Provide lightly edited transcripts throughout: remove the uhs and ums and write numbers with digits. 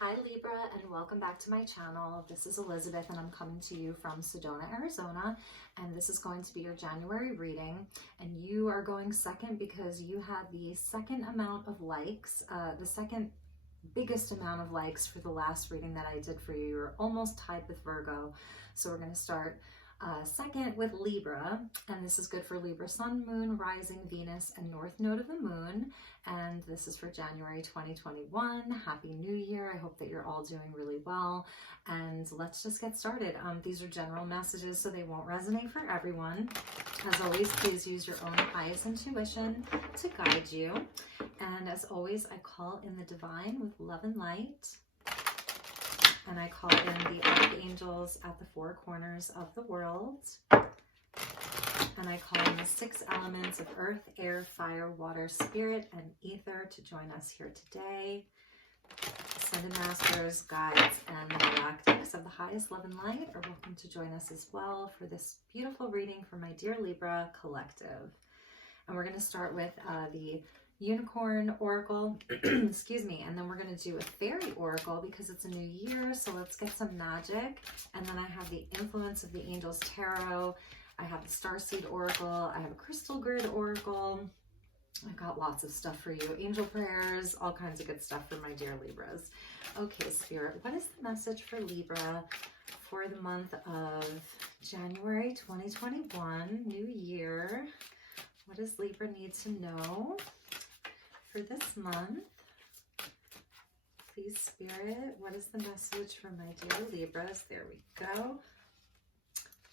Hi Libra, and welcome back to my channel. This is Elizabeth and I'm coming to you from Sedona, Arizona, and this is going to be your January reading, and you are going second because you had the second amount of likes, the second biggest amount of likes for the last reading that I did for you. You're almost tied with Virgo, so we're going to start second with Libra, and this is good for Libra Sun, Moon, Rising, Venus, and North Node of the Moon, and this is for January 2021. Happy New Year. I hope that you're all doing really well, and let's just get started. These are general messages, so they won't resonate for everyone. As always, please use your own highest intuition to guide you, and as always, I call in the divine with love and light. And I call in the archangels at the four corners of the world. And I call in the 6 elements of earth, air, fire, water, spirit, and ether to join us here today. Ascended masters, guides, and galactics of the highest love and light are welcome to join us as well for this beautiful reading for my dear Libra collective. And we're going to start with the Unicorn Oracle, excuse me, and then we're going to do a Fairy Oracle because it's a new year, so let's get some magic. And then I have the Influence of the Angels Tarot, I have the Starseed Oracle, I have a Crystal Grid Oracle. I got lots of stuff for you, angel prayers, all kinds of good stuff for my dear Libras. Okay, Spirit, what is the message for Libra for the month of January 2021, new year? What does Libra need to know for this month? Please, Spirit, what is the message for my dear Libras? There we go.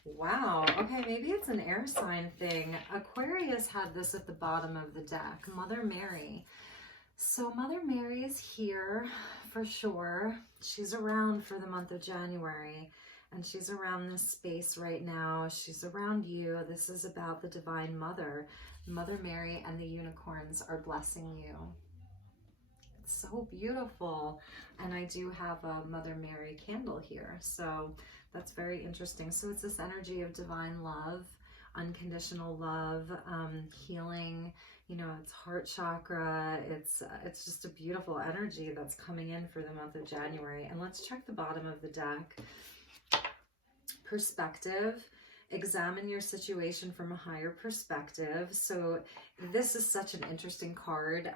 Wow. Okay, maybe it's an air sign thing. Aquarius had this at the bottom of the deck, Mother Mary. So Mother Mary is here for sure. She's around for the month of January, and she's around this space right now. She's around you. This is about the Divine Mother. Mother Mary and the unicorns are blessing you. It's so beautiful. And I do have a Mother Mary candle here, so that's very interesting. So it's this energy of divine love, unconditional love, healing. You know, it's heart chakra. It's just a beautiful energy that's coming in for the month of January. And let's check the bottom of the deck. Perspective. Examine your situation from a higher perspective. So this is such an interesting card.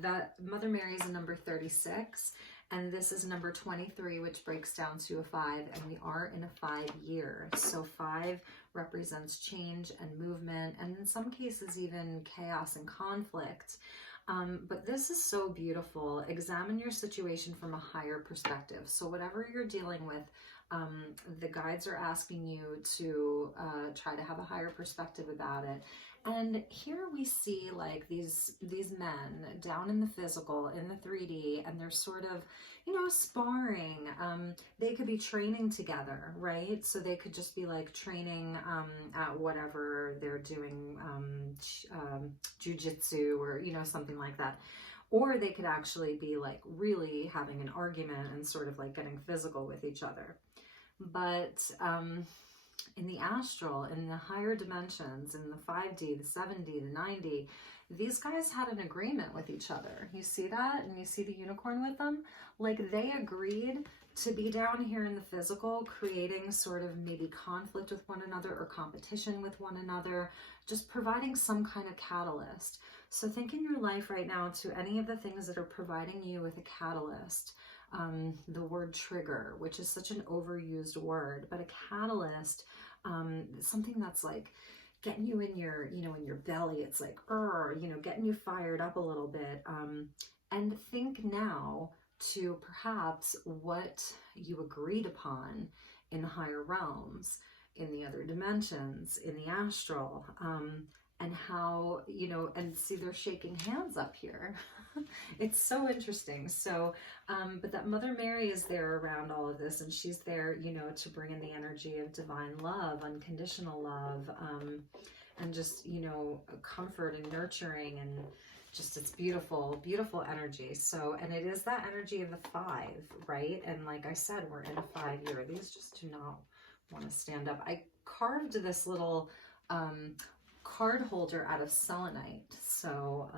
That Mother Mary is a number 36, and this is number 23, which breaks down to a 5, and we are in a 5 year. So 5 represents change and movement, and in some cases even chaos and conflict. But this is so beautiful. Examine your situation from a higher perspective. So whatever you're dealing with, the guides are asking you to try to have a higher perspective about it. And here we see like these men down in the physical, in the 3D, and they're sort of, you know, sparring. They could be training together, right? So they could just be like training at whatever they're doing, jujitsu or, you know, something like that. Or they could actually be like really having an argument and sort of like getting physical with each other. But in the astral, in the higher dimensions, in the 5D, the 7D, the 9D, these guys had an agreement with each other. You see that? And you see the unicorn with them? Like they agreed to be down here in the physical, creating sort of maybe conflict with one another or competition with one another, just providing some kind of catalyst. So think in your life right now to any of the things that are providing you with a catalyst. The word trigger, which is such an overused word, but a catalyst, something that's like getting you in your, you know, in your belly. It's like, you know, getting you fired up a little bit. And think now to perhaps what you agreed upon in the higher realms, in the other dimensions, in the astral, and how, you know, and see they're shaking hands up here. It's so interesting. So, but that Mother Mary is there around all of this, and she's there, you know, to bring in the energy of divine love, unconditional love, and just, you know, comfort and nurturing, and just, it's beautiful, beautiful energy. So, and it is that energy of the 5, right? And like I said, we're in a 5 year. These just do not want to stand up. I carved this little, card holder out of selenite. So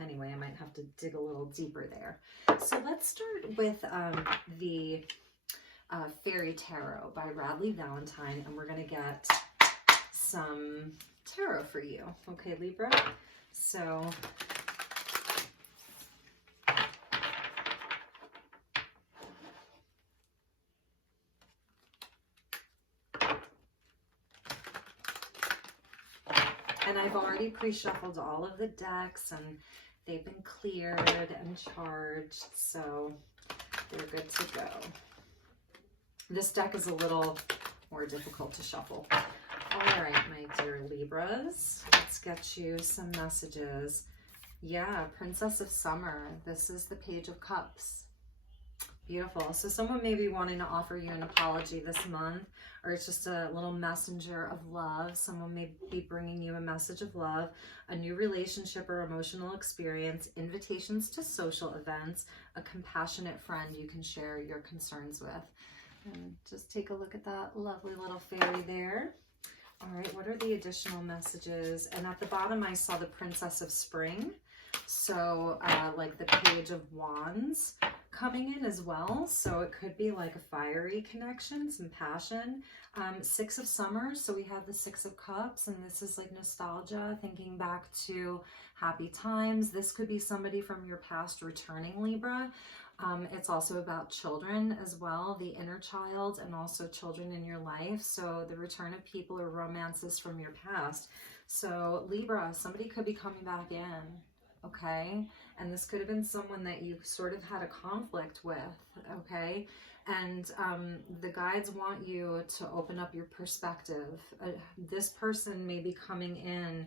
anyway, I might have to dig a little deeper there. So let's start with the Fairy Tarot by Radley Valentine, and we're going to get some tarot for you. Okay, Libra? So and I've already pre-shuffled all of the decks, and they've been cleared and charged, so they're good to go. This deck is a little more difficult to shuffle. All right, my dear Libras, let's get you some messages. Yeah, Princess of Summer. This is the Page of Cups. Beautiful. So someone may be wanting to offer you an apology this month, or it's just a little messenger of love. Someone may be bringing you a message of love, a new relationship or emotional experience, invitations to social events, a compassionate friend you can share your concerns with. And just take a look at that lovely little fairy there. All right, what are the additional messages? And at the bottom, I saw the Princess of Spring. So like the Page of Wands coming in as well. So it could be like a fiery connection, some passion. Six of Summer. So we have the Six of Cups, and this is like nostalgia, thinking back to happy times. This could be somebody from your past returning, Libra. It's also about children as well, the inner child, and also children in your life. So the return of people or romances from your past. So Libra, somebody could be coming back in, okay? And this could have been someone that you sort of had a conflict with, okay? And the guides want you to open up your perspective. This person may be coming in.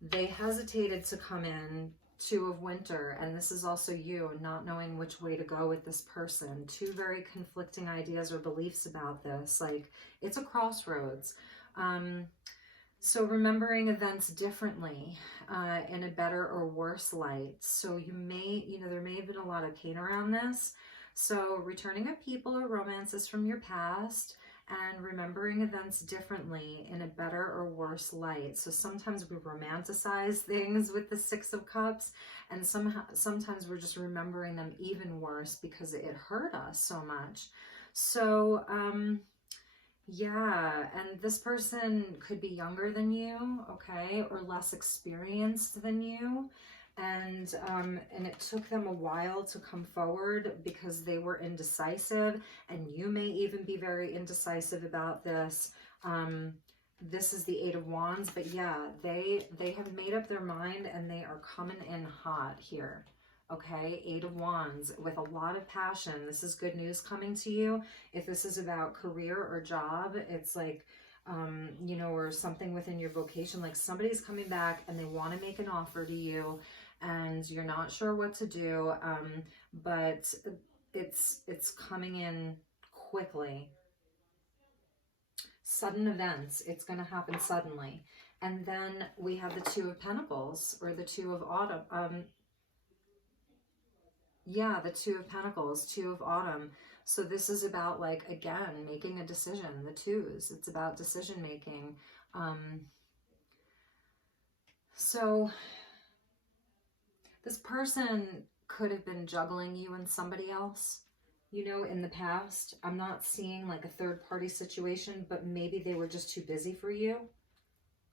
They hesitated to come in. Two of Winter, and this is also you not knowing which way to go with this person. Two very conflicting ideas or beliefs about this. Like, it's a crossroads. So remembering events differently, in a better or worse light. So you may, there may have been a lot of pain around this. So returning of people or romances from your past, and remembering events differently in a better or worse light. So sometimes we romanticize things with the Six of Cups, and sometimes we're just remembering them even worse because it hurt us so much. So yeah, and this person could be younger than you, okay, or less experienced than you. And it took them a while to come forward because they were indecisive, and you may even be very indecisive about this. This is the Eight of Wands, but yeah, they have made up their mind, and they are coming in hot here. Okay, Eight of Wands with a lot of passion. This is good news coming to you. If this is about career or job, it's like, or something within your vocation, like somebody's coming back and they want to make an offer to you, and you're not sure what to do, but it's coming in quickly. Sudden events, it's going to happen suddenly. And then we have the Two of Pentacles, or the Two of Autumn. Yeah, the Two of Pentacles, Two of Autumn. So this is about, like, again, making a decision, the twos. It's about decision making. So this person could have been juggling you and somebody else, in the past. I'm not seeing like a third party situation, but maybe they were just too busy for you.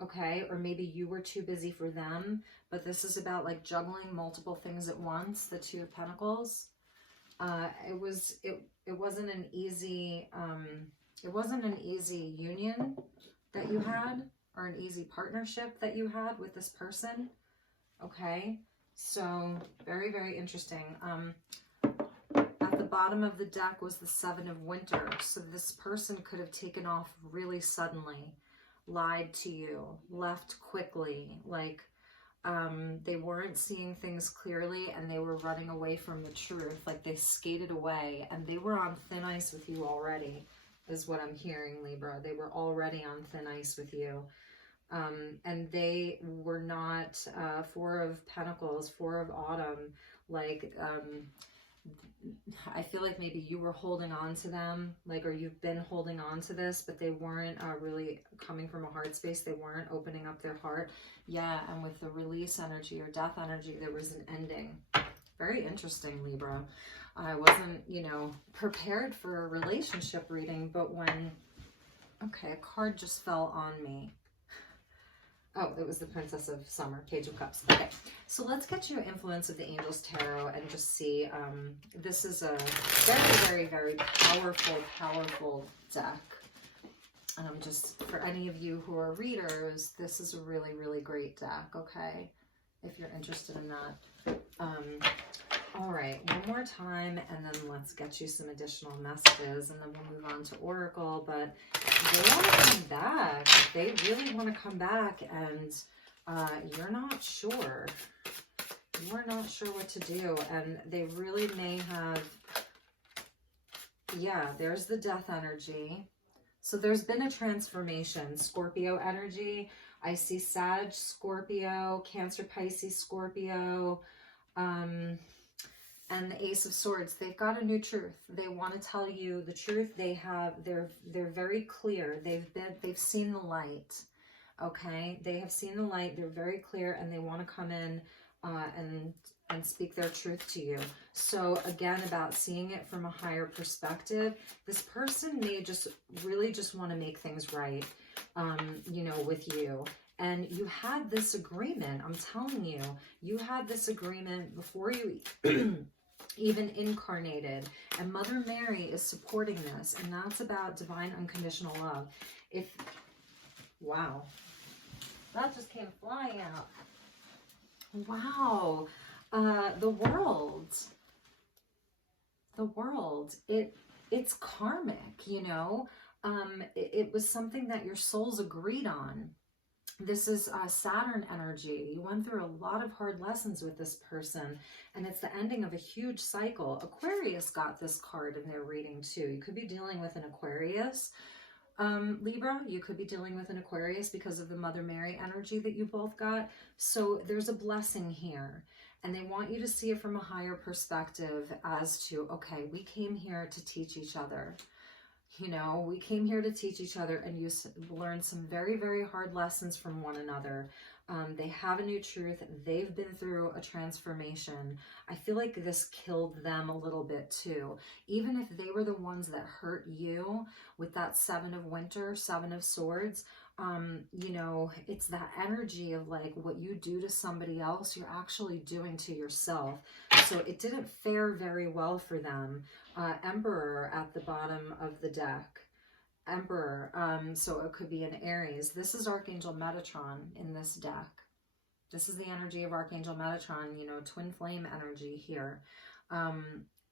Okay, or maybe you were too busy for them, but this is about like juggling multiple things at once, the Two of Pentacles. It wasn't an easy union that you had, or an easy partnership that you had with this person. Okay, so very, very interesting. At the bottom of the deck was the Seven of Winter. So this person could have taken off really suddenly, lied to you, left quickly, like they weren't seeing things clearly, and they were running away from the truth. Like they skated away, and they were on thin ice with you already, is what I'm hearing, Libra. They were already on thin ice with you. And they were not, Four of Pentacles, Four of Autumn, like I feel like maybe you were holding on to them, like, or you've been holding on to this, but they weren't really coming from a heart space. They weren't opening up their heart. Yeah, and with the release energy or death energy, there was an ending. Very interesting, Libra. I wasn't, you know, prepared for a relationship reading, but when, okay, a card just fell on me. Oh, it was the Princess of Summer, Page of Cups. Okay, so let's get you Influence of the Angels Tarot and just see. This is a very, very, very powerful deck. Just for any of you who are readers, this is a really, really great deck, okay? If you're interested in that. All right, one more time, and then let's get you some additional messages, and then we'll move on to Oracle. But they want to come back. They really want to come back, and you're not sure. You are not sure what to do, and they really may have, yeah, there's the death energy. So there's been a transformation. Scorpio energy. I see Sag, Scorpio, Cancer, Pisces, Scorpio, and the Ace of Swords. They've got a new truth. They want to tell you the truth. They're very clear. They've seen the light. Okay, they have seen the light. They're very clear, and they want to come in and speak their truth to you. So again, about seeing it from a higher perspective, this person may really just want to make things right, you know, with you. And you had this agreement. I'm telling you, you had this agreement before you even incarnated. And Mother Mary is supporting this. And that's about divine unconditional love. Wow. That just came flying out. Wow. The world. It's karmic, you know. It was something that your souls agreed on. This is Saturn energy. You went through a lot of hard lessons with this person, and it's the ending of a huge cycle. Aquarius got this card in their reading too. You could be dealing with an Aquarius. Libra, you could be dealing with an Aquarius because of the Mother Mary energy that you both got. So there's a blessing here, and they want you to see it from a higher perspective as to, okay, we came here to teach each other. You know, we came here to teach each other, and you learn some very, very hard lessons from one another. They have a new truth. They've been through a transformation. I feel like this killed them a little bit too. Even if they were the ones that hurt you with that Seven of Winter, Seven of Swords, you know, it's that energy of like what you do to somebody else, you're actually doing to yourself. So it didn't fare very well for them. Emperor at the bottom of the deck. Emperor, so it could be an Aries. This is Archangel Metatron in this deck. This is the energy of Archangel Metatron, you know, twin flame energy here.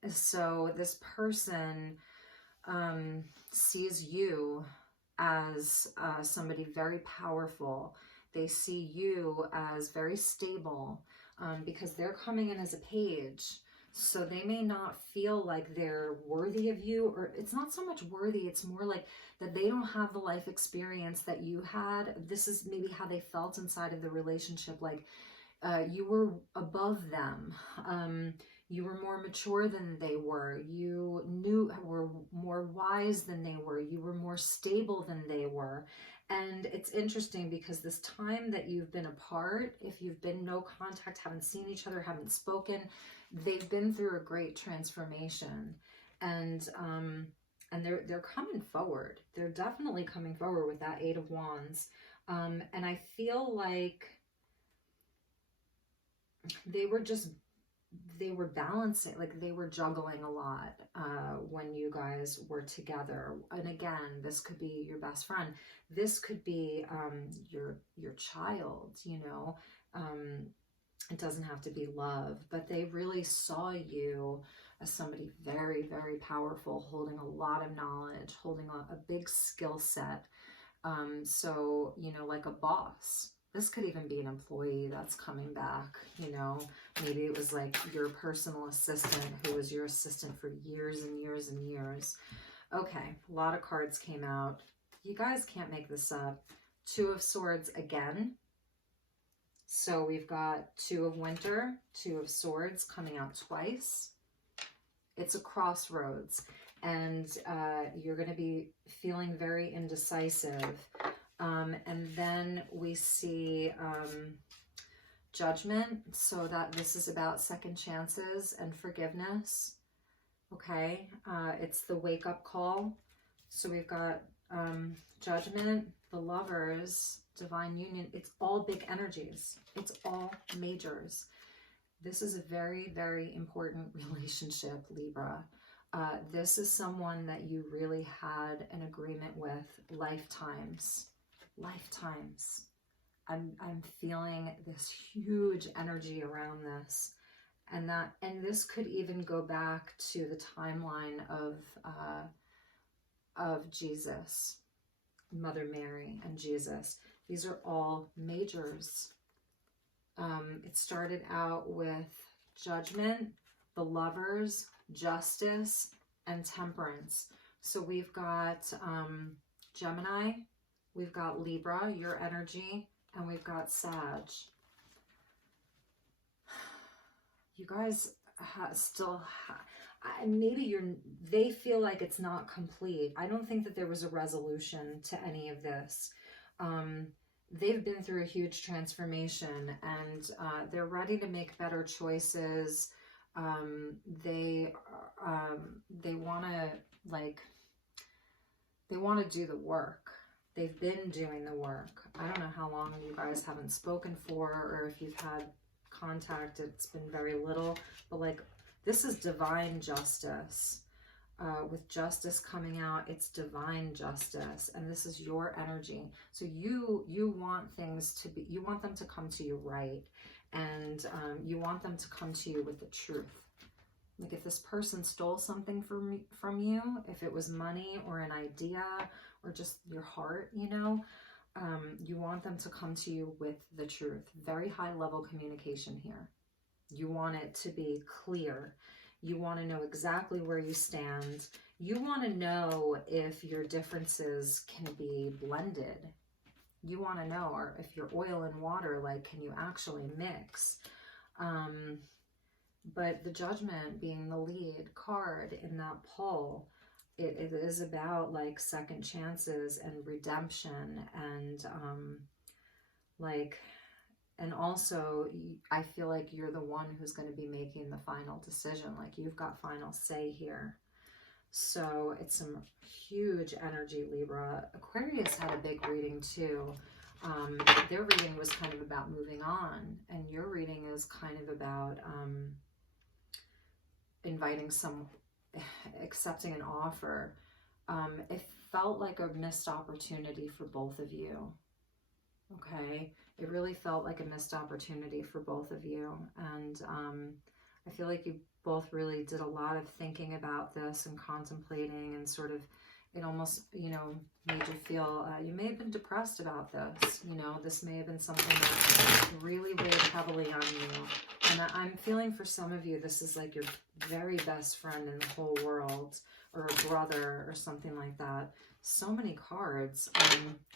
So this person sees you as somebody very powerful. They see you as very stable because they're coming in as a page. So they may not feel like they're worthy of you, or it's not so much worthy, it's more like that they don't have the life experience that you had. This is maybe how they felt inside of the relationship, like you were above them. You were more mature than they were. You were more wise than they were. You were more stable than they were. And it's interesting because this time that you've been apart, if you've been no contact, haven't seen each other, haven't spoken, they've been through a great transformation. And they're coming forward. They're definitely coming forward with that Eight of Wands. And I feel like they were balancing, like they were juggling a lot when you guys were together. And again, this could be your best friend. This could be your child, you know. It doesn't have to be love, but they really saw you as somebody very, very powerful, holding a lot of knowledge, holding a big skill set. So, you know, like a boss. This could even be an employee that's coming back, you know. Maybe it was like your personal assistant who was your assistant for years and years and years. Okay, a lot of cards came out. You guys can't make this up. Two of Swords again. So we've got Two of Winter, Two of Swords coming out twice. it's a crossroads, and you're going to be feeling very indecisive. And then we see Judgment, so that this is about second chances and forgiveness. Okay, it's the wake-up call. So we've got Judgment, the Lovers, Divine Union. It's all big energies. It's all majors. This is a very, very important relationship, Libra. This is someone that you really had an agreement with lifetimes. Lifetimes. I'm feeling this huge energy around this. And this could even go back to the timeline of Jesus, Mother Mary and Jesus. These are all majors. It started out with Judgment, the Lovers, Justice, and Temperance. So we've got Gemini, we've got Libra, your energy, and we've got Sag. You guys they feel like it's not complete. I don't think that there was a resolution to any of this. They've been through a huge transformation, and they're ready to make better choices. They want to do the work. They've been doing the work. I don't know how long you guys haven't spoken for, or if you've had contact, it's been very little, but like, this is divine justice. With justice coming out, it's divine justice, and this is your energy. So you want things to be, you want them to come to you right, and you want them to come to you with the truth. Like, if this person stole something from you, if it was money or an idea or just your heart, you know, you want them to come to you with the truth. Very high level communication here. You want it to be clear. You want to know exactly where you stand. You want to know if your differences can be blended. You want to know, or if you're oil and water, like, can you actually mix? But the Judgment being the lead card in that pull, it is about like second chances and redemption, and and also I feel like you're the one who's going to be making the final decision. Like, you've got final say here. So it's some huge energy, Libra. Aquarius had a big reading too. Their reading was kind of about moving on, and your reading is kind of about accepting an offer. It felt like a missed opportunity for both of you. Okay, it really felt like a missed opportunity for both of you, and I feel like you both really did a lot of thinking about this and contemplating, and sort of, it almost, you know, made you feel, you may have been depressed about this, you know, this may have been something that really weighed heavily on you. And I'm feeling for some of you, this is like your very best friend in the whole world, or a brother or something like that. So many cards.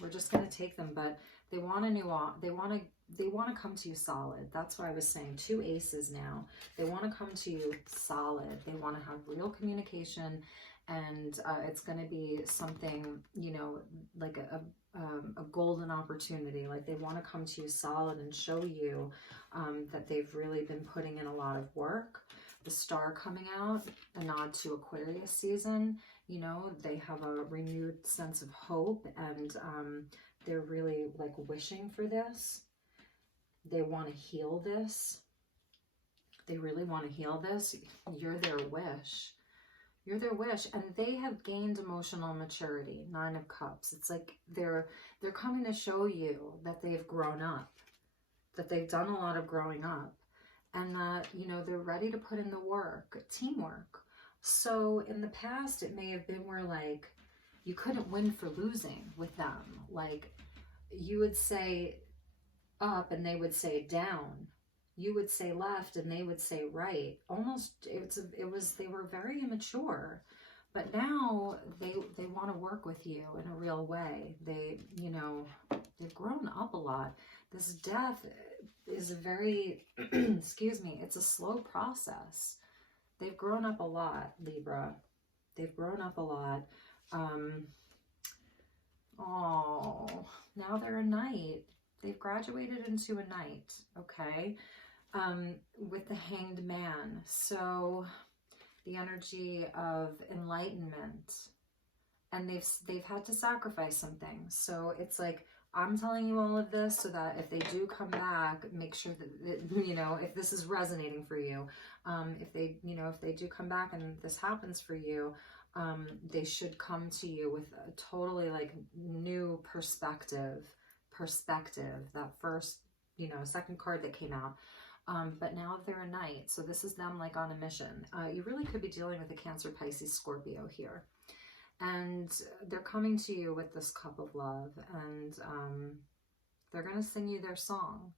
We're just going to take them, but they want they want to come to you solid. That's what I was saying. 2 aces now. They want to come to you solid. They want to have real communication, and it's going to be something, you know, like a golden opportunity. Like, they want to come to you solid and show you that they've really been putting in a lot of work. The Star coming out, a nod to Aquarius season. You know, they have a renewed sense of hope, and they're really like wishing for this. They want to heal this. They really want to heal this. You're their wish. You're their wish, and they have gained emotional maturity. 9 of Cups. It's like they're coming to show you that they've grown up, that they've done a lot of growing up, and that, you know, they're ready to put in the work, teamwork. So in the past, it may have been where, like, you couldn't win for losing with them. Like, you would say up and they would say down. You would say left and they would say right. Almost, they were very immature. But now they want to work with you in a real way. They, you know, they've grown up a lot. This death is a very, excuse me, it's a slow process. they've grown up a lot, Libra. They've grown up a lot. Oh, now they're a knight. They've graduated into a knight, okay? With the Hanged Man. So the energy of enlightenment. And they've had to sacrifice some things. So it's like, I'm telling you all of this so that if they do come back, make sure that, you know, if this is resonating for you, if they, you know, if they do come back and this happens for you, they should come to you with a totally like new perspective, that first, you know, second card that came out. But now they're a knight. So this is them like on a mission. You really could be dealing with a Cancer, Pisces, Scorpio here. And they're coming to you with this cup of love, and they're going to sing you their song.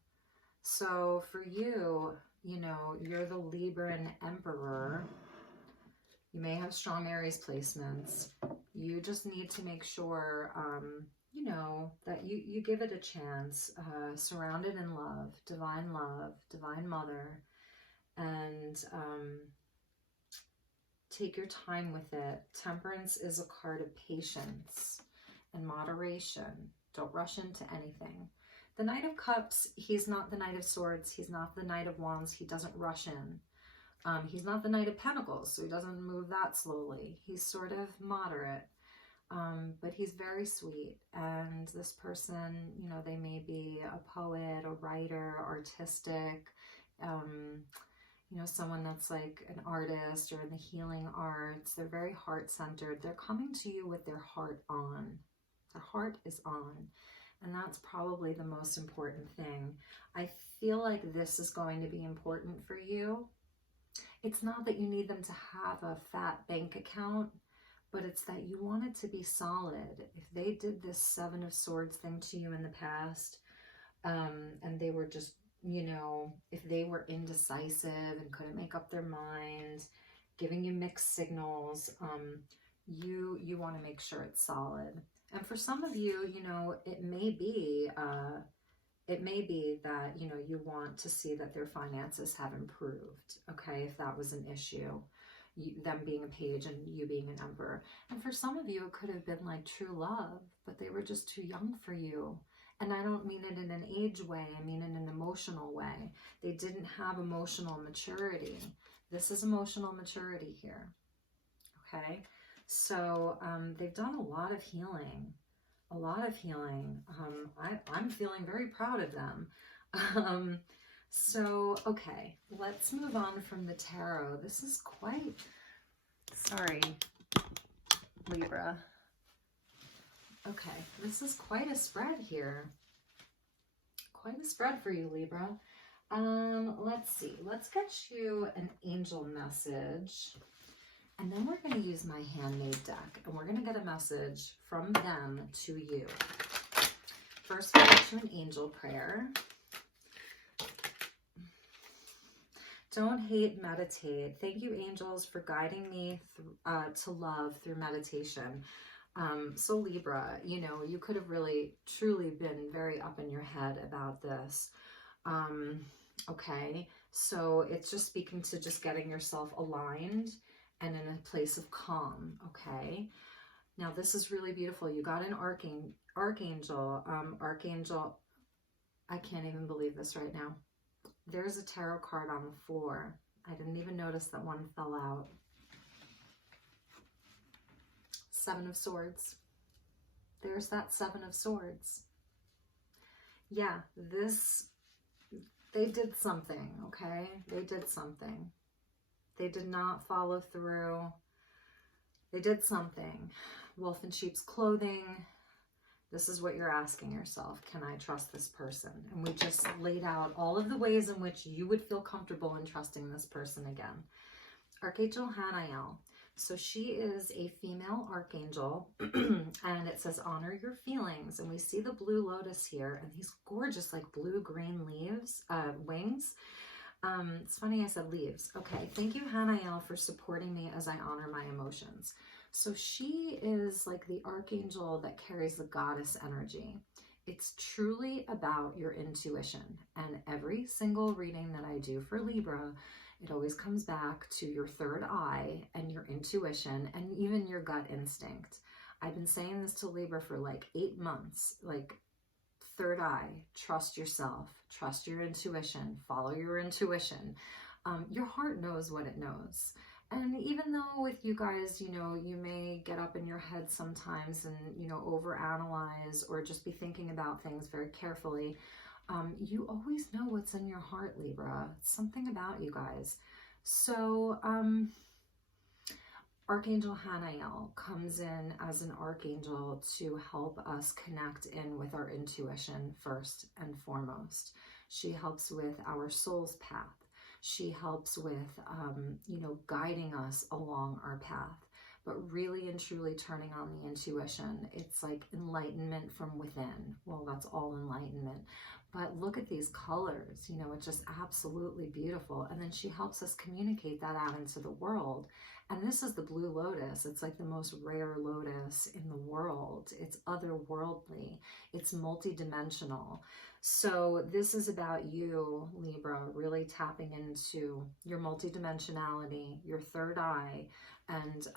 So for you, you know, you're the Libran Emperor. You may have strong Aries placements. You just need to make sure, you know, that you give it a chance, surrounded in love, Divine Mother, and take your time with it. Temperance is a card of patience and moderation. Don't rush into anything. The Knight of Cups, he's not the Knight of Swords. He's not the Knight of Wands. He doesn't rush in. He's not the Knight of Pentacles, so he doesn't move that slowly. He's sort of moderate, but he's very sweet. And this person, you know, they may be a poet, a writer, artistic, you know, someone that's like an artist or in the healing arts. They're very heart-centered. They're coming to you with their heart on. Their heart is on. And that's probably the most important thing. I feel like this is going to be important for you. It's not that you need them to have a fat bank account, but it's that you want it to be solid. If they did this Seven of Swords thing to you in the past, and they were just, you know, if they were indecisive and couldn't make up their mind, giving you mixed signals, you want to make sure it's solid. And for some of you, you know, it may be that, you know, you want to see that their finances have improved, okay, if that was an issue, them being a page and you being an emperor. And for some of you, it could have been like true love, but they were just too young for you. And I don't mean it in an age way, I mean in an emotional way. They didn't have emotional maturity. This is emotional maturity here, okay? So they've done a lot of healing, I'm feeling very proud of them. So, okay, let's move on from the tarot. This is quite, sorry, Libra. Okay, this is quite a spread here. Quite a spread for you, Libra. Let's see. Let's get you an angel message. And then we're going to use my handmade deck. And we're going to get a message from them to you. First, we'll get you an angel prayer. Don't hate, meditate. Thank you, angels, for guiding me to love through meditation. So Libra, you know, you could have really, truly been very up in your head about this. Okay, so it's just speaking to just getting yourself aligned and in a place of calm, okay? Now, this is really beautiful. You got an archangel. Archangel, I can't even believe this right now. There's a tarot card on the floor. I didn't even notice that one fell out. Seven of Swords. There's that Seven of Swords. Yeah, they did something, okay? They did something. They did not follow through. They did something. Wolf in sheep's clothing. This is what you're asking yourself. Can I trust this person? And we just laid out all of the ways in which you would feel comfortable in trusting this person again. Archangel Hanael. So she is a female archangel, and it says honor your feelings. And we see the blue lotus here, and these gorgeous like blue-green leaves, wings. It's funny I said leaves. Okay, thank you, Hanael, for supporting me as I honor my emotions. So she is like the archangel that carries the goddess energy. It's truly about your intuition. And every single reading that I do for Libra It always comes back to your third eye and your intuition and even your gut instinct. I've been saying this to Libra for like 8 months, like third eye, trust yourself, trust your intuition, follow your intuition. Your heart knows what it knows. And even though with you guys, you know, you may get up in your head sometimes and, you know, overanalyze or just be thinking about things very carefully, you always know what's in your heart, Libra. It's something about you guys. So, Archangel Hanael comes in as an archangel to help us connect in with our intuition first and foremost. She helps with our soul's path. She helps with, you know, guiding us along our path, but really and truly turning on the intuition. It's like enlightenment from within. Well, that's all enlightenment. But look at these colors, you know, it's just absolutely beautiful. And then she helps us communicate that out into the world. And this is the blue lotus. It's like the most rare lotus in the world. It's otherworldly. It's multidimensional. So this is about you, Libra, really tapping into your multidimensionality, your third eye, and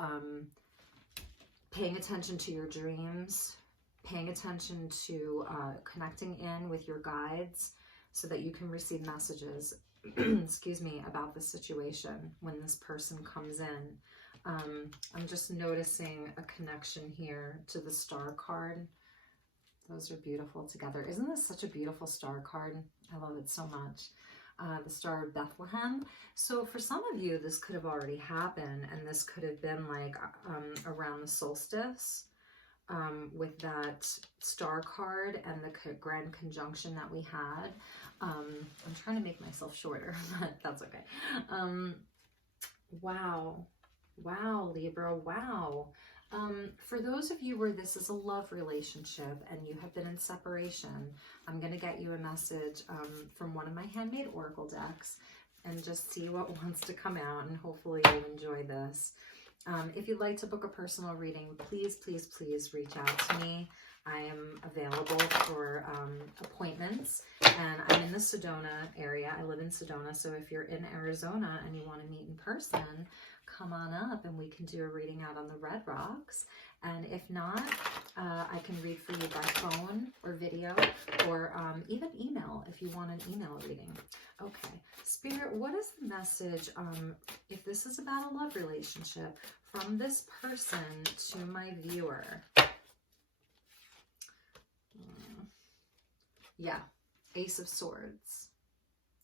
paying attention to your dreams, paying attention to connecting in with your guides so that you can receive messages, excuse me, about the situation when this person comes in. I'm just noticing a connection here to the star card. Those are beautiful together. Isn't this such a beautiful star card? I love it so much. The Star of Bethlehem. So for some of you, this could have already happened, and this could have been like around the solstice with that star card and the grand conjunction that we had. I'm trying to make myself shorter, but that's okay. Wow. Wow, Libra, wow. For those of you where this is a love relationship and you have been in separation, I'm going to get you a message from one of my handmade oracle decks and just see what wants to come out, and hopefully you'll enjoy this. If you'd like to book a personal reading, please, please, please reach out to me. I am available for appointments, and I'm in the Sedona area. I live in Sedona, so if you're in Arizona and you want to meet in person, come on up and we can do a reading out on the Red Rocks. And if not, I can read for you by phone or video or even email if you want an email reading. Okay, Spirit, what is the message, if this is about a love relationship, from this person to my viewer? Yeah, Ace of Swords.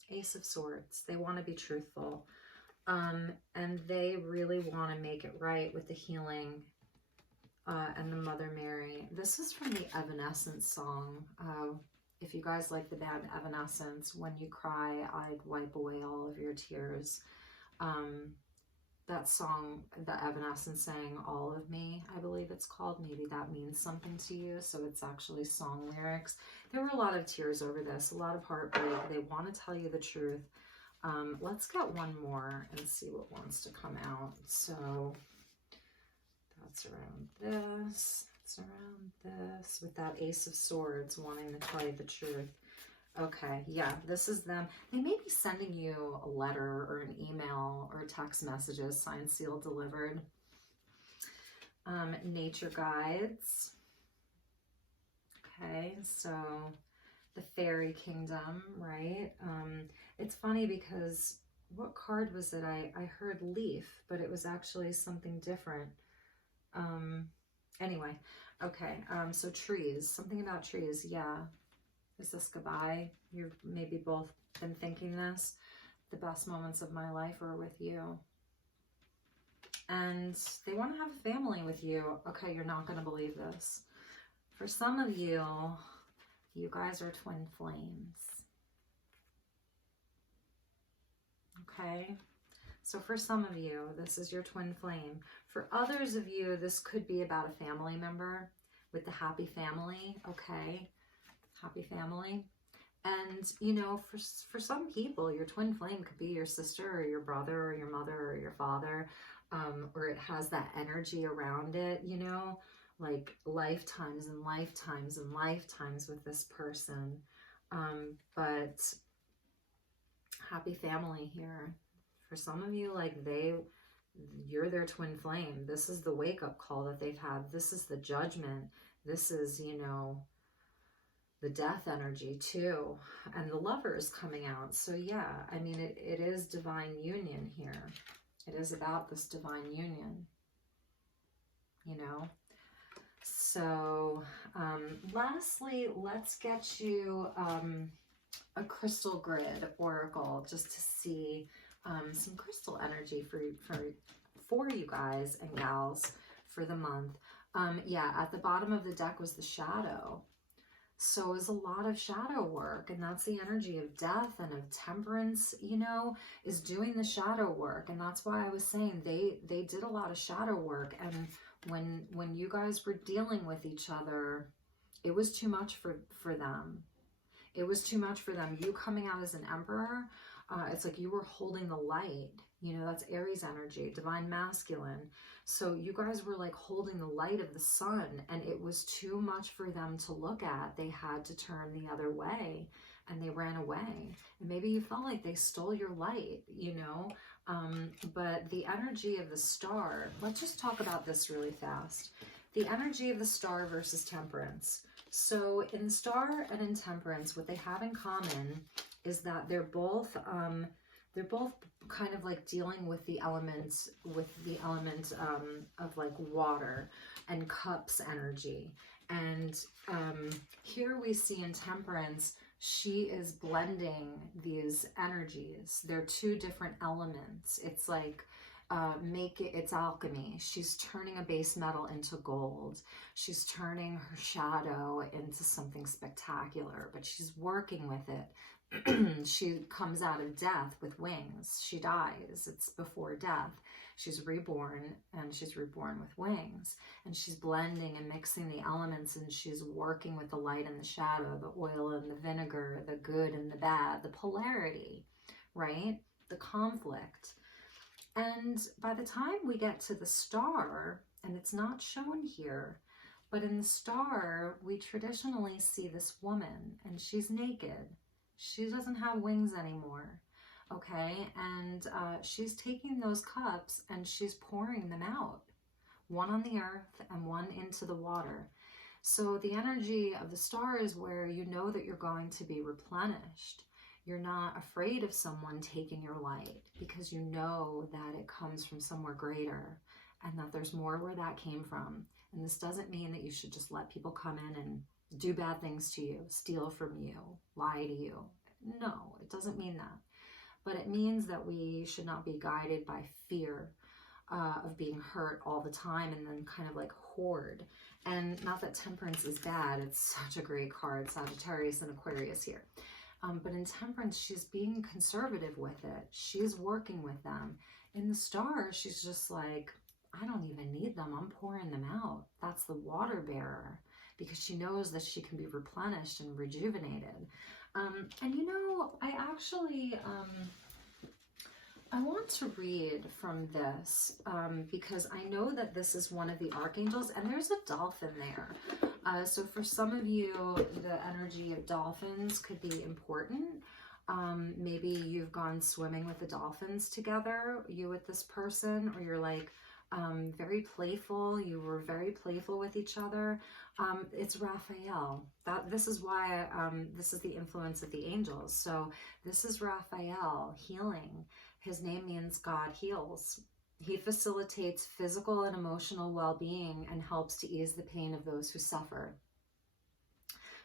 Ace of Swords. They want to be truthful. And they really want to make it right with the healing and the Mother Mary. This is from the Evanescence song. If you guys like the band Evanescence, When You Cry, I'd Wipe Away All of Your Tears. That song, the Evanescence sang All of Me, I believe it's called. Maybe that means something to you. So it's actually song lyrics. There were a lot of tears over this, a lot of heartbreak. They want to tell you the truth. Let's get one more and see what wants to come out. So that's around this, that's around this, with that Ace of Swords wanting to tell you the truth. Okay, yeah, this is them. They may be sending you a letter or an email or text messages, signed, sealed, delivered. Nature guides. Okay, so the fairy kingdom, right? It's funny because what card was it? I heard leaf, but it was actually something different. Anyway, okay, so trees, something about trees, yeah. Is this goodbye? You've maybe both been thinking this. The best moments of my life are with you. And they want to have a family with you. Okay, you're not going to believe this. For some of you, you guys are twin flames. Okay, so for some of you, this is your twin flame. For others of you, this could be about a family member with the happy family. Okay, happy family. And, you know, for some people, your twin flame could be your sister or your brother or your mother or your father, or it has that energy around it, you know, like lifetimes and lifetimes and lifetimes with this person. But happy family here For some of you, like you're their twin flame. This is the wake-up call that they've had. This is the judgment. This is, you know, the death energy too. And the Lover is coming out. So yeah, I mean, it is divine union here. It is about this divine union, you know. So lastly, let's get you a crystal grid oracle just to see some crystal energy for you guys and gals for the month. Yeah, at the bottom of the deck was the Shadow. So it's a lot of shadow work, and that's the energy of death and of temperance, you know, is doing the shadow work. And that's why I was saying they did a lot of shadow work. And when you guys were dealing with each other, it was too much for them. It was too much for them. You coming out as an Emperor, it's like you were holding the light. You know, that's Aries energy, divine masculine. So you guys were like holding the light of the sun, and it was too much for them to look at. They had to turn the other way, and they ran away. And maybe you felt like they stole your light, you know. But the energy of the Star, let's just talk about this really fast. The energy of the Star versus Temperance. So in the Star and in Temperance, what they have in common is that they're both kind of like dealing with the element of like water and cups energy. And here we see in Temperance, she is blending these energies. They're two different elements. It's like it's alchemy. She's turning a base metal into gold. She's turning her shadow into something spectacular, but she's working with it. She comes out of death with wings. She dies. It's before death. She's reborn, and she's reborn with wings. And she's blending and mixing the elements, and she's working with the light and the shadow, the oil and the vinegar, the good and the bad, the polarity, right? The conflict. And by the time we get to the Star, and it's not shown here, but in the Star, we traditionally see this woman, and she's naked. She doesn't have wings anymore, okay? And she's taking those cups and she's pouring them out, one on the earth and one into the water. So the energy of the Star is where you know that you're going to be replenished. You're not afraid of someone taking your light because you know that it comes from somewhere greater and that there's more where that came from. And this doesn't mean that you should just let people come in and do bad things to you, steal from you, lie to you. No, it doesn't mean that. But it means that we should not be guided by fear of being hurt all the time and then kind of like hoard. And not that Temperance is bad. It's such a great card, Sagittarius and Aquarius here. But in Temperance, she's being conservative with it. She's working with them. In the Star, she's just like, I don't even need them. I'm pouring them out. That's the water bearer, because she knows that she can be replenished and rejuvenated. And you know, I actually, I want to read from this because I know that this is one of the archangels, and there's a dolphin there. So for some of you, the energy of dolphins could be important. Maybe you've gone swimming with the dolphins together, you with this person, or you're like, very playful. You were very playful with each other. It's Raphael. This is why this is the influence of the angels. So this is Raphael healing. His name means God heals. He facilitates physical and emotional well-being and helps to ease the pain of those who suffer.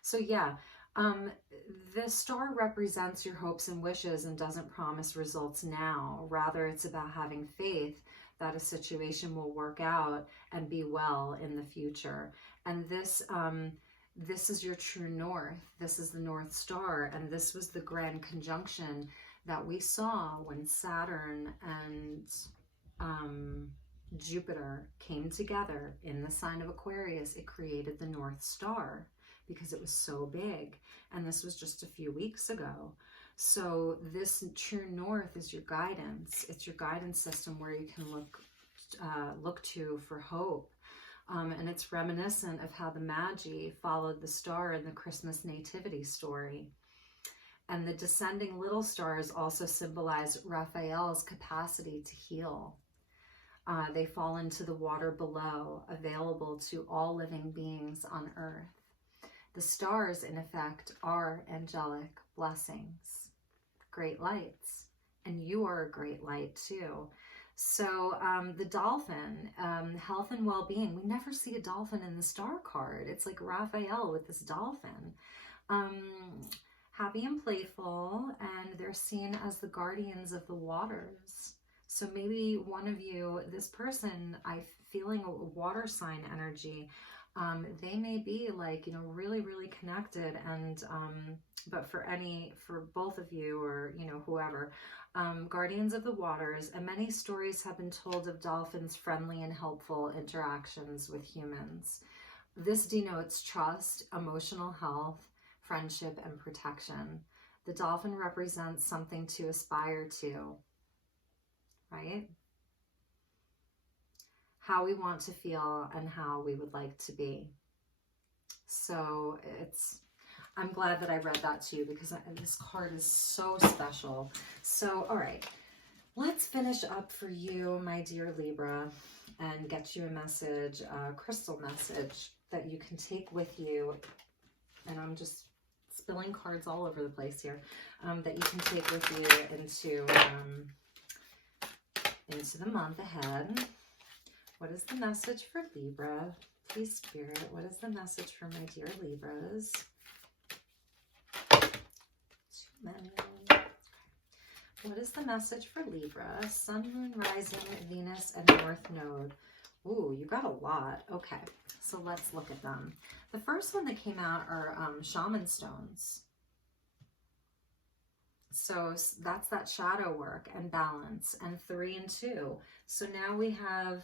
So yeah, the Star represents your hopes and wishes and doesn't promise results now. Rather, it's about having faith that a situation will work out and be well in the future. And this is your true north. This is the North Star. And this was the grand conjunction that we saw when Saturn and Jupiter came together in the sign of Aquarius. It created the North Star because it was so big. And this was just a few weeks ago. So this true north is your guidance. It's your guidance system where you can look to for hope. And it's reminiscent of how the Magi followed the star in the Christmas nativity story. And the descending little stars also symbolize Raphael's capacity to heal. They fall into the water below, available to all living beings on earth. The stars, in effect, are angelic blessings, great lights, and you are a great light too. So the dolphin, health and well-being, we never see a dolphin in the star card. It's like Raphael with this dolphin. Happy and playful, and they're seen as the guardians of the waters. So maybe one of you, this person, I'm feeling a water sign energy. They may be like, you know, really, really connected. And, but for both of you, or, you know, whoever, guardians of the waters. And many stories have been told of dolphins' friendly and helpful interactions with humans. This denotes trust, emotional health, friendship, and protection. The dolphin represents something to aspire to, right? How we want to feel and how we would like to be. So I'm glad that I read that to you, because this card is so special. So, all right, let's finish up for you, my dear Libra, and get you a message, a crystal message that you can take with you. And I'm just spilling cards all over the place here, that you can take with you into the month ahead. What is the message for Libra? Please, Spirit, what is the message for my dear Libras? Too many. What is the message for Libra? Sun, Moon, Rising, Venus, and North Node. Ooh, you got a lot. Okay, so let's look at them. The first one that came out are shaman stones. So that's that shadow work and balance, and 3 and 2. So now we have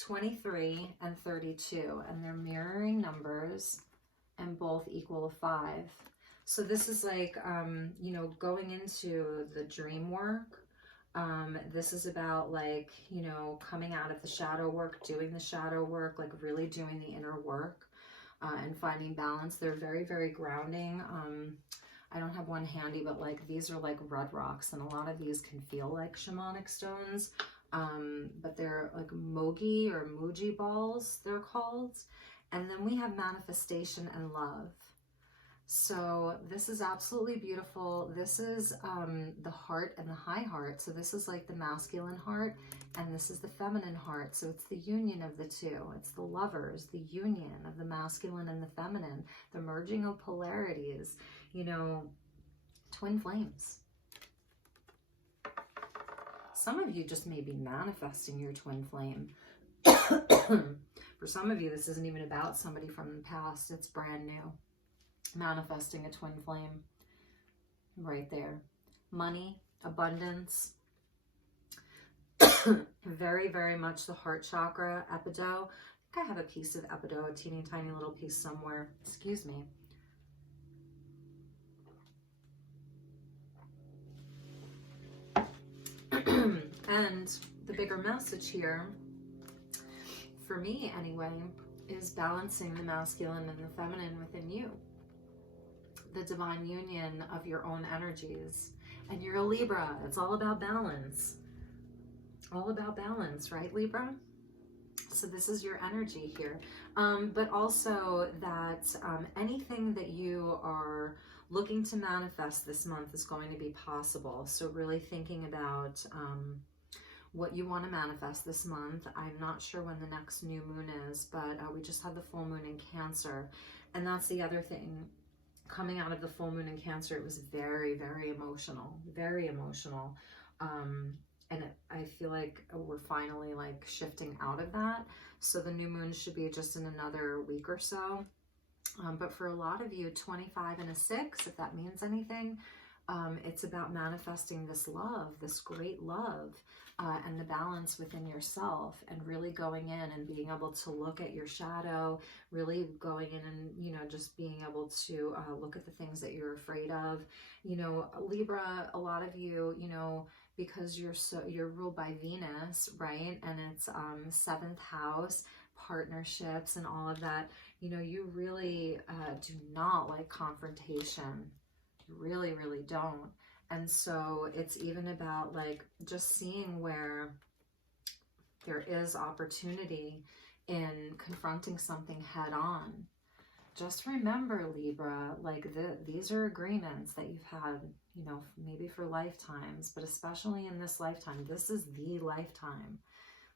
23 and 32, and they're mirroring numbers, and both equal to 5. So this is like, you know, going into the dream work. This is about, like, you know, coming out of the shadow work, doing the shadow work, like really doing the inner work, and finding balance. They're very, very grounding. I don't have one handy, but like these are like red rocks, and a lot of these can feel like shamanic stones, but they're like mogi or muji balls, they're called. And then we have manifestation and love. So this is absolutely beautiful. This is the heart and the high heart. So this is like the masculine heart, and this is the feminine heart. So it's the union of the two. It's the lovers, the union of the masculine and the feminine, the merging of polarities, you know, twin flames. Some of you just may be manifesting your twin flame. For some of you, this isn't even about somebody from the past. It's brand new. Manifesting a twin flame right there. Money, abundance, very, very much the heart chakra, epidote. I think I have a piece of epidote, a teeny tiny little piece somewhere. Excuse me. And the bigger message here, for me anyway, is balancing the masculine and the feminine within you. The divine union of your own energies. And you're a Libra. It's all about balance. All about balance, right, Libra? So this is your energy here. But also that anything that you are looking to manifest this month is going to be possible. So really thinking about what you want to manifest this month. I'm not sure when the next new moon is, but we just had the full moon in Cancer. And that's the other thing. Coming out of the full moon in Cancer, it was very, very emotional, very emotional. I feel like we're finally like shifting out of that. So the new moon should be just in another week or so. But for a lot of you, 25 and a 6, if that means anything, it's about manifesting this love, this great love, and the balance within yourself, and really going in and being able to look at your shadow, really going in and, you know, just being able to look at the things that you're afraid of. You know, Libra, a lot of you, you know, because you're ruled by Venus, right? And it's 7th house, partnerships and all of that. You know, you really do not like confrontation. You really, really don't. And so it's even about like just seeing where there is opportunity in confronting something head on. Just remember, Libra, like these are agreements that you've had, you know, maybe for lifetimes, but especially in this lifetime. This is the lifetime.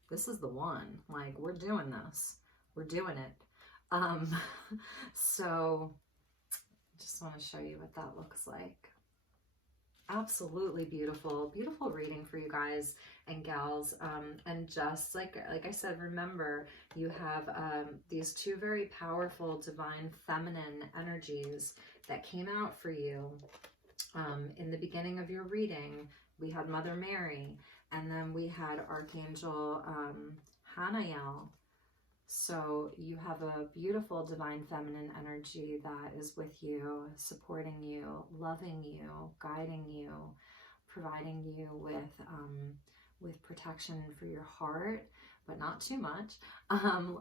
This is the one. Like, we're doing this. We're doing it. So just want to show you what that looks like. Absolutely beautiful, beautiful reading for you guys and gals. And just like I said, remember, you have these two very powerful divine feminine energies that came out for you. In the beginning of your reading, we had Mother Mary, and then we had Archangel Hanael. So you have a beautiful divine feminine energy that is with you, supporting you, loving you, guiding you, providing you with protection for your heart, but not too much,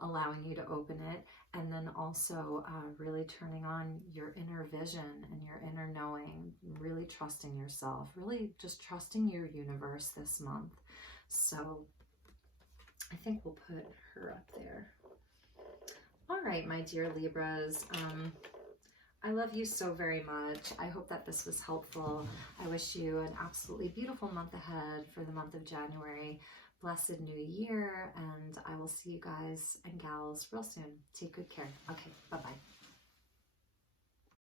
allowing you to open it, and then also really turning on your inner vision and your inner knowing, really trusting yourself, really just trusting your universe this month. So I think we'll put her up there. All right, my dear Libras, I love you so very much. I hope that this was helpful. I wish you an absolutely beautiful month ahead for the month of January. Blessed New Year, and I will see you guys and gals real soon. Take good care. Okay, bye-bye.